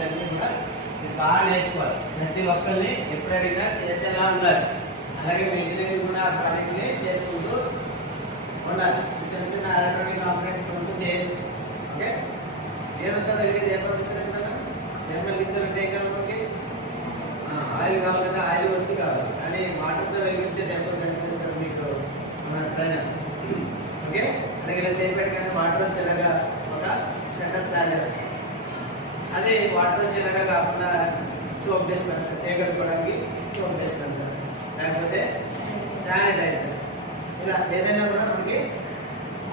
ఇవన్నీ కూడా మీరు బాగా నేర్చుకోవాలి. ప్రతి ఒక్కరిని ఎప్పుడు అడిగినా చేసేలా ఉండాలి. అలాగే మీ ఇంటి దగ్గర కూడా ఆ ప్రాజెక్ట్ని చేసుకుంటూ ఉండాలి. చిన్న చిన్న ఎలక్ట్రానిక్ కాంపనెంట్స్ కొంటూ చేయొచ్చు. ఓకే, ఏమంతా వెలిగి దీపం తీసినట్టు కదా, దీపం వెలిగించాలంటే ఏం కావాలి? ఆయిల్ కావాలి కదా, ఆయిల్ వస్తు కావాలి. కానీ వాటర్తో వెలిగించే దీపం కనిపిస్తారు మీకు మన ట్రైనర్. ఓకే, అలాగే ఇలా చేయబెట్టగానే వాటర్ వచ్చేలాగా ఒక సెటప్ తయారు చేస్తాం. అదే వాటర్ వచ్చేలాగా కాకుండా సోప్ డిస్పెన్సర్, చేయగలుగుకోవడానికి సోప్ డిస్పెన్సర్, లేకపోతే శానిటైజర్, ఇలా ఏదైనా కూడా మనకి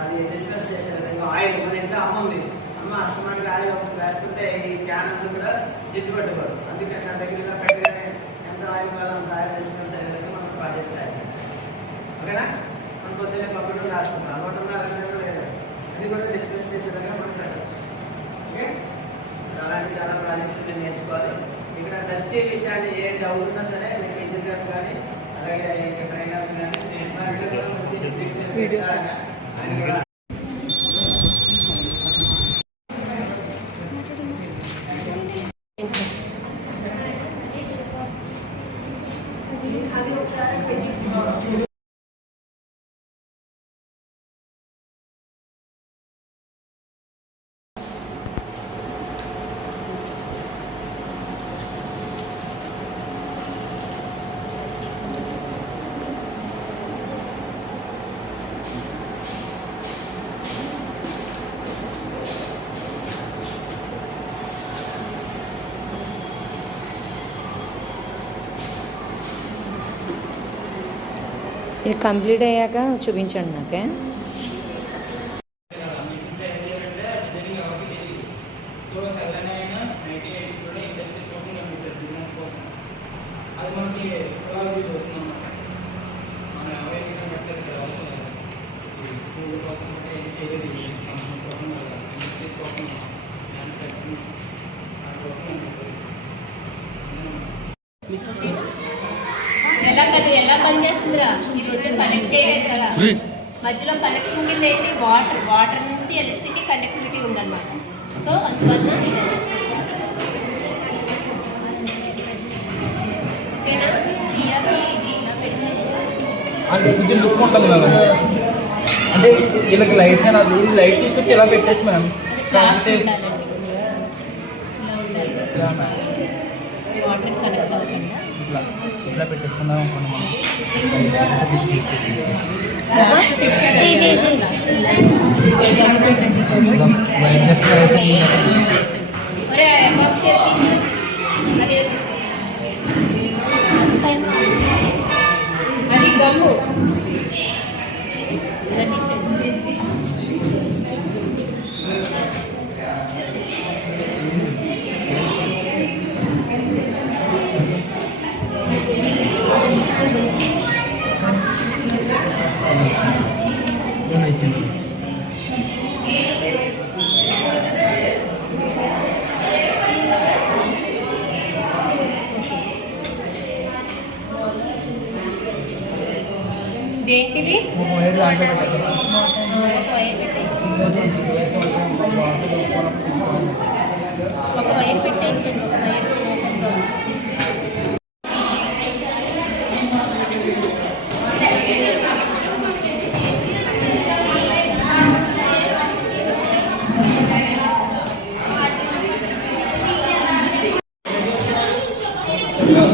అది డిస్కస్ చేసే విధంగా. ఆయిల్ మన ఇంట్లో అమ్మ ఉంది, అమ్మ అస్తమాటికి ఆయిల్ ఒకటి వేస్తుంటే ఈ క్యాన్ అంతా కూడా జిడ్డు పట్టుకోదు. అందుకే నా దగ్గర ఇలా పెట్టగానే ఎంత ఆయిల్ కావాలో అంత ఆయిల్ డిస్పెన్స్ అయ్యే విధంగా మనం ప్రాజెక్ట్ తయారు. ఓకేనా, మనం పొద్దున్నే కంప్యూటర్ రాసుకుంటాం, అలవాటు ఉన్నా లేదా అది కూడా డిస్పెన్స్ చేసేలాగా మనం పెట్టచ్చు. ఓకే, అలాంటి చాలా ప్రాజెక్టులు మీరు నేర్చుకోవాలి. ఇక్కడ ప్రతి విషయాన్ని ఏ డౌట్ ఉన్నా సరే మీ టీచర్ గారు కానీ అలాగే ట్రైనర్ కానీ మంచి ఆయన కూడా ఇది కంప్లీట్ అయ్యాక చూపించండి నాకే. ఎలా పనిచేస్తుందిరా? ఈ రెండు కనెక్ట్ చేయలేదు కదా, మధ్యలో కనెక్షన్ కింద ఏంటి వాటర్ నుంచి ఎలక్ట్రిసిటీ కనెక్టివిటీ ఉందన్నమాట. సో అందువల్ల ఓకేనా, కొంచెం లుక్ ఉంటుంది మేడం. అంటే వీళ్ళకి లైట్స్ అనేది లైట్ తీసుకొచ్చి ఇలా పెట్టచ్చు మేడం. వాటర్ కనెక్ట్ అవ్వకుండా ఇట్లా పెట్టేసుకున్నాం అనుకోండి. అది గమ్ము దేంటివి ఒక వైర్ పెట్టేయండి, ఒక వైర్ ఓపెన్గా ఉంటుంది.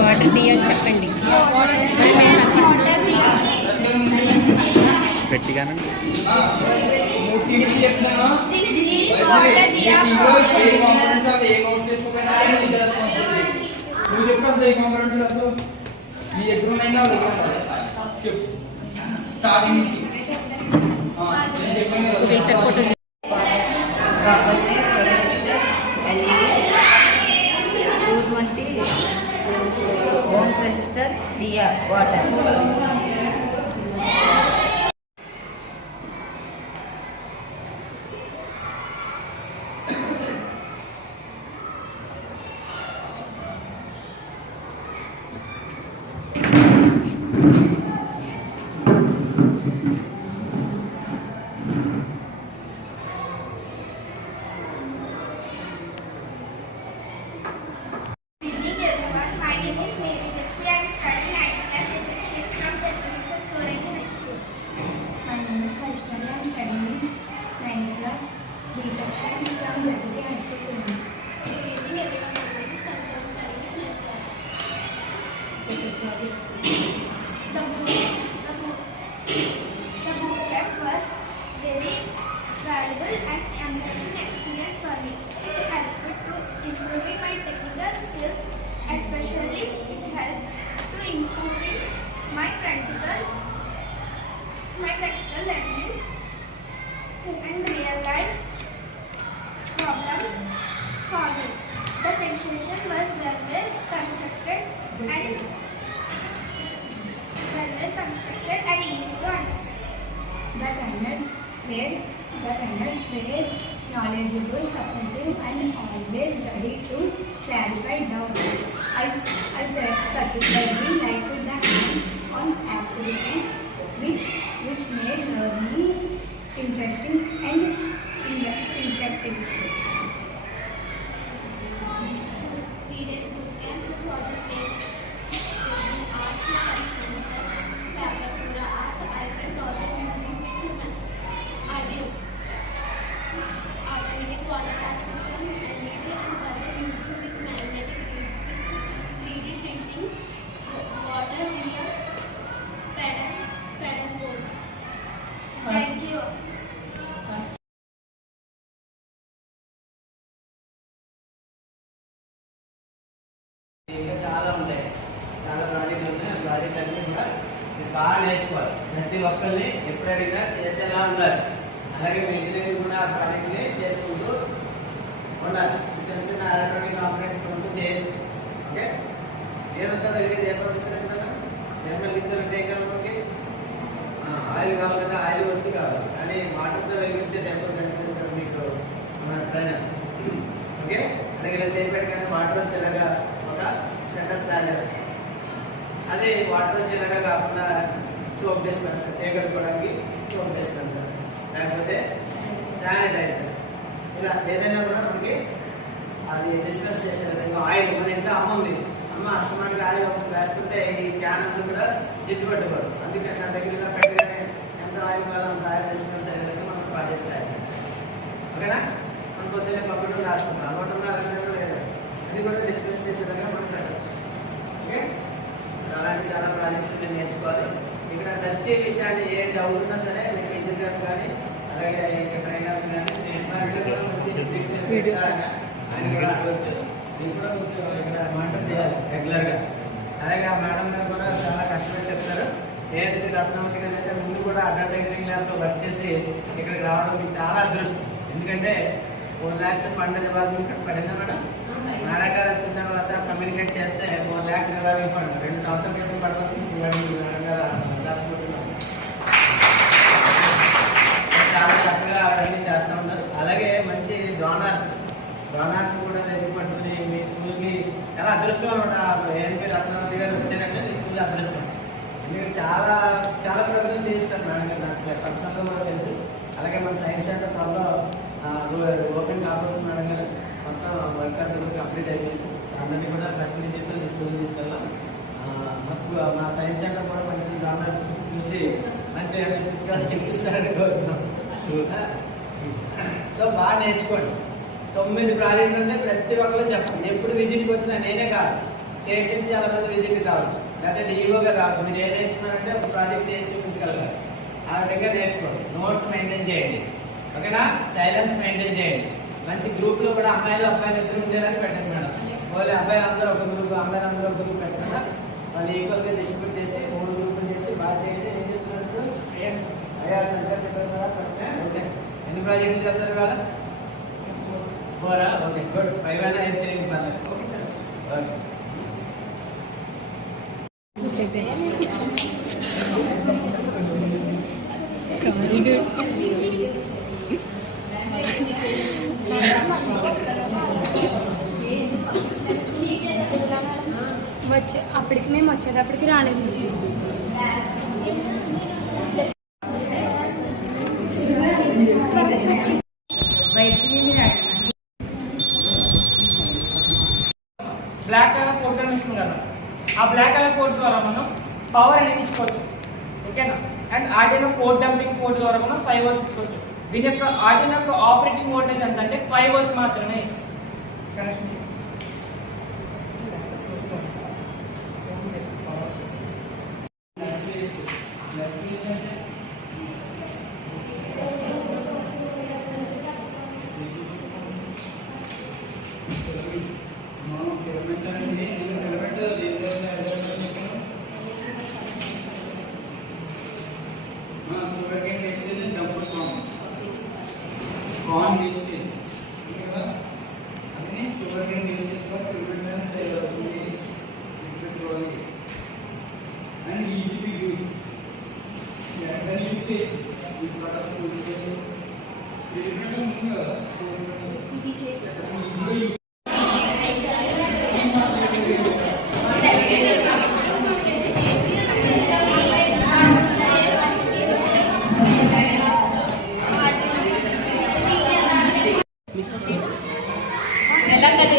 వాటర్ తీయాలి చెప్పండి గట్టిగానండి. ఓమ్స్ రెసిస్టర్ దియా water. Darshan from Jagati High School, Pune. Good evening everyone. My name is Tanvi. I am studying in 9th class. The boot camp was very valuable and enriching experience for me. It helped to improve my technical skills, especially it helps to improve my practical learning and real life problems solving. The session was well constructed and easy to understand. The trainers were knowledgeable, supportive, and always ready to clarify doubts. I particularly liked the hands-on activities, which made learning interesting and interactive. 3 days boot camp project based using art to sensor, paper pura art, I5 project using with human automatic water tap system, LED and buzzer using with magnetic reed switch, 3D printing, water wheel, pedal board. Thank you. ఇంకా చాలా ఉంటాయి, చాలా ప్రాజెక్టులు ఉన్నాయి. ఆ project అన్నీ కూడా మీరు బాగా నేర్చుకోవాలి. ప్రతి ఒక్కరిని ఎప్పుడు అడిగినా చేసేలా ఉండాలి. అలాగే మీ ఇంటి దగ్గర కూడా ఆ ప్రాజెక్ట్ని చేసుకుంటూ ఉండాలి. చిన్న చిన్న ఎలక్ట్రానిక్ కాంపనెంట్స్ కొంటూ చేయొచ్చు. ఓకే, ఏమంతా వెలిగి దీపం తీసినట్టు కదా, ఏం వెలిగించాలంటే ఏం కావాలి, ఆయిల్ కావాలి కదా, ఆయిల్ వస్తూ కావాలి. కానీ వాటర్తో వెలిగించే దీపం కనిపిస్తారు మీకు మన ట్రైనర్. ఓకే, అలాగే ఇలా చేయబెట్టగానే వాటర్ వచ్చేలాగా ఒక సెటప్ తయారు చేస్తాం. అదే వాటర్ వచ్చేలాగా కాకుండా సోప్ డిస్పెన్సర్, చేయగలుగుకోవడానికి సోప్ డిస్పెన్సర్, లేకపోతే శానిటైజర్, ఇలా ఏదైనా కూడా మనకి అది డిస్కస్ చేసే విధంగా. ఆయిల్ మన ఇంట్లో అమ్మ ఉంది, అమ్మ అస్తమానికి ఆయిల్ ఒకటి వేస్తుంటే ఈ క్యాన్ అంతా కూడా జిడ్డు పట్టుకోదు. అందుకని నా దగ్గర ఇలా పెట్టగానే ఎంత ఆయిల్ కావాలో అంత ఆయిల్ డిస్పెన్స్ అయ్యే విధంగా మనకు ప్రాజెక్ట్ తయారు. ఓకేనా, మనం పొద్దున్నే కంప్యూటర్ రాసుకుంటాం, అలవాటు ఉన్నారు లేదా, అది కూడా డిస్కస్ చేసేలాగా మనం పెట్టచ్చు. ఓకే, అలాంటి చాలా ప్రాజెక్టులు నేను నేర్చుకోవాలి. ఇక్కడ ప్రతి విషయాన్ని ఏ డౌట్ ఉన్నా సరే మీ టీచర్ గారు కానీ అలాగే ట్రైనర్ కానీ ఆయన కూడా అడగచ్చు. ఇది కూడా ఇక్కడ మానిటర్ చేయాలి రెగ్యులర్గా. అలాగే ఆ మేడం గారు కూడా చాలా కష్టపడి చెప్తారు. ఏదైతే రత్నావతి గారు అయితే ముందు కూడా అడ్డా ట్రైనింగ్ ల్యాబ్తో వర్క్ చేసి ఇక్కడికి రావడం మీకు చాలా అదృష్టం. ఎందుకంటే 4 lakhs ఫండ్ రివాల్వింగ్ ఫండ్ పడిందా మేడం? మేడం గారు వచ్చిన తర్వాత కమ్యూనికేట్ చేస్తే 4 lakhs రివాల్వింగ్ ఫండ్ 2 సంవత్సరాల క్రితం పడవలసింది మేడం గారు దాచుకుంటున్నాం. చాలా చక్కగా అవన్నీ చేస్తూ ఉన్నారు. అలాగే మంచి డోనర్స్ కూడా దగ్గర పట్టుకుని మీ స్కూల్కి చాలా అదృష్టం. ఏఎన్పి రత్నావతి గారు వచ్చారంటే మీ స్కూల్ అదృష్టం. ఎందుకంటే చాలా చాలా ప్రోగ్రామ్స్ చేయిస్తారు మేడం గారు, నాకు పర్సనల్గా కూడా తెలుసు. అలాగే మన సైన్స్ సెంటర్ త్వరలో ఓపెన్ కాబోతుంది మేడం గారు. మొత్తం వర్క్ అంతా కంప్లీట్ అయిపోయింది. అందరినీ కూడా ఫస్ట్ నుంచి స్కూల్ తీసుకెళ్ళాం. మా సైన్స్ సెంటర్ కూడా మంచి డోనర్స్ చూసి మంచిగా ఎక్కిస్తారని కోరుతున్నాం. సో బాగా నేర్చుకోండి. 9 ప్రాజెక్టులు ఉంటే ప్రతి ఒక్కరు చెప్పండి. ఎప్పుడు విజిట్కి వచ్చినా నేనే కాదు, స్టేట్ నుంచి చాలా మంది విజిట్కి రావచ్చు, లేకపోతే డిఈఓ గారు రావచ్చు. మీరు ఏం నేర్చుకున్నారంటే ఒక ప్రాజెక్ట్ చేసి చూపించగలగాలి. ఆ విధంగా నేర్చుకోండి. నోట్స్ మెయింటైన్ చేయండి. ఓకేనా, సైలెన్స్ మెయింటైన్ చేయండి. మంచి గ్రూప్లో కూడా అమ్మాయిలు అబ్బాయిలు ఇద్దరు ఉండేలాగా పెట్టండి మేడం. ఓన్లీ అబ్బాయిలు అందరూ ఒక గ్రూప్, అమ్మాయిలు అందరూ ఒక గ్రూప్ పెట్టకుండా వాళ్ళు ఈక్వల్గా డిస్ట్రిబ్యూట్ చేసి 3 గ్రూపులు చేసి బాగా చేయండి. ఏం చెప్తున్నారు అయ్యా సెన్సర్ చెప్పారు కదా ఫస్ట్. ఓకే, ఎన్ని ప్రాజెక్టులు చేస్తారు ఇవాళ? 4. Okay, good. 5 అయినా ఏం చేయండి పర్లేదు. Okay sir, okay. అప్పటికి మేము వచ్చేటప్పటికి రాలేదు. బ్లాక్ కలర్ కోడ్ కనిపిస్తుంది కదా, ఆ బ్లాక్ కలర్ కోడ్ ద్వారా మనం పవర్ అనేది ఇచ్చుకోవచ్చు. ఓకేనా, and Arduino code dumping code ద్వారా మనం 5 volts ఇచ్చుకోవచ్చు. దీని యొక్క ఆర్డినో యొక్క ఆపరేటింగ్ వోల్టేజ్ ఎంత అంటే 5 volts మాత్రమే. కనెక్షన్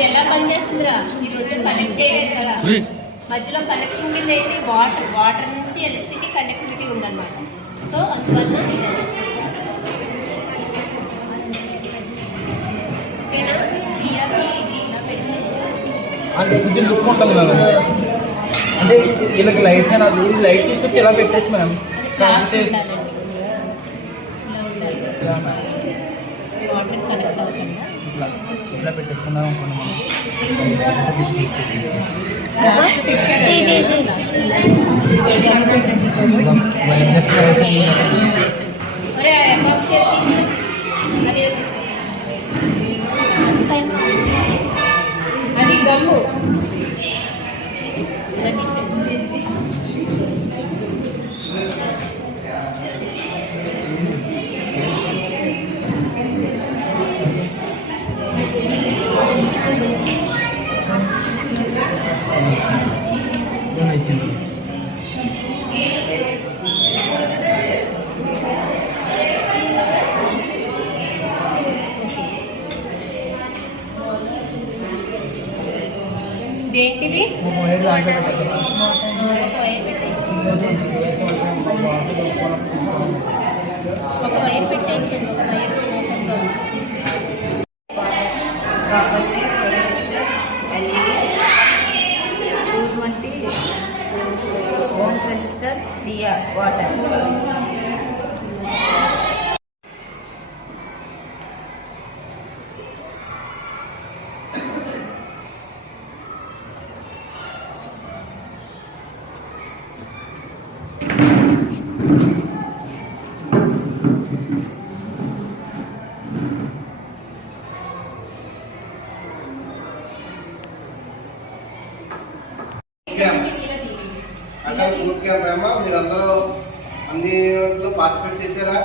ఎలా పనిచేస్తుందిరా? ఈ రెండు కనెక్ట్ చేయలేదు కదా, మధ్యలో కనెక్షన్ కింద ఏంటి వాటర్ నుంచి ఎలక్ట్రిసిటీ కండక్టివిటీ ఉందన్నమాట. సో అందువల్ల ఓకేనా? ఇలా అంటే కొంచెం లుక్ ఉంటుంది మేడం. అంటే వీళ్ళకి లైట్స్ అయినా లైట్ తీసుకొచ్చి ఇలా పెట్టచ్చు మేడం. క్లాస్ ఉండాలండి, ఇలా ఉండాలి. వాటర్ కనెక్ట్ అవుతుందా? ఇట్లా పెట్టేసుకున్నాం అనుకోండి మనం. అది గమ్ము. దేంటిది? ఒక వైర్ పెట్టేయండి, ఒక వైర్ ఓపెన్గా ఉంటుంది. కాకపోతే resistor LED 220 ohms resistor DR water. అక్కడ గ్రూప్ క్యాంప్ ఏమో మీరందరూ అన్ని పార్టిసిపేట్ చేశారా?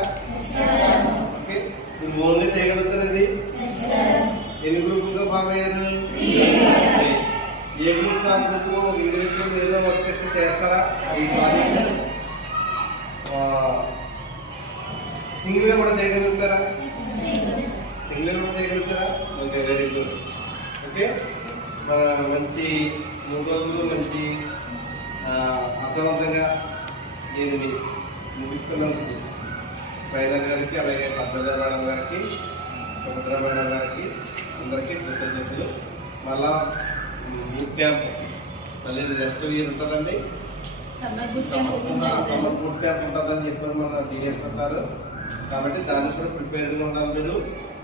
ఓకే, మీరు ఓన్గా చేయగలుగుతారండి? ఎన్ని గ్రూపులుగా ఫామ్ అయ్యారు? ఏ గ్రూప్ ఆ గ్రూప్ ఇండివిజువల్ ఏదో వర్క్ చేస్తారా? సింగిల్ గా కూడా చేయగలుగుతారా? సింగిల్ గా కూడా చేయగలుగుతారా? Okay, very good. ఓకే, మంచి 3 రోజులు మంచి అర్థవంతంగా దీనిని ముగిస్తున్నందుకు ట్రైనర్ గారికి, అలాగే పద్మజ మేడం గారికి, సుభద్ర మేడం గారికి అందరికీ కృతజ్ఞతలు. మళ్ళా బూట్ క్యాంప్ మళ్ళీ నెక్స్ట్ ఇయర్ ఉంటుందండి. సమ్మర్ బూట్ క్యాంప్ ఉంటుందని చెప్పారు మన డిఎస్ఎస్ సార్. కాబట్టి దానికి కూడా ప్రిపేర్గా ఉండాలి మీరు.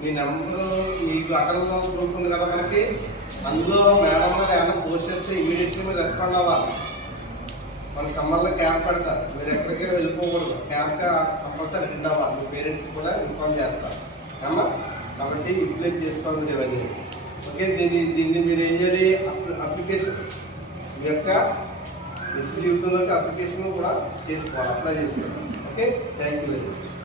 మీ నెంబరు మీకు అటల్లో ఉంటుంది కదా మనకి, అందులో మేడం గారు ఏమైనా పోస్ట్ చేస్తే ఇమీడియట్గా మీరు రెస్పాండ్ అవ్వాలి. మన సమ్మర్లో క్యాంప్ పెడతారు, మీరు ఎక్కడికే వెళ్ళిపోకూడదు. క్యాంప్గా కంపల్సరీ అటెండ్ అవ్వాలి. మీ పేరెంట్స్ కూడా ఇన్ఫార్మ్ చేస్తారు అమ్మా. కాబట్టి యూటిలైజ్ చేసుకోవాలి ఇవన్నీ. ఓకే, దీన్ని మీరు ఏం చేయాలి? అప్లికేషన్ మీ యొక్క నిత్య జీవితంలోకి అప్లికేషన్ కూడా చేసుకోవాలి, అప్లై చేసుకోవాలి. Okay, thank you very much.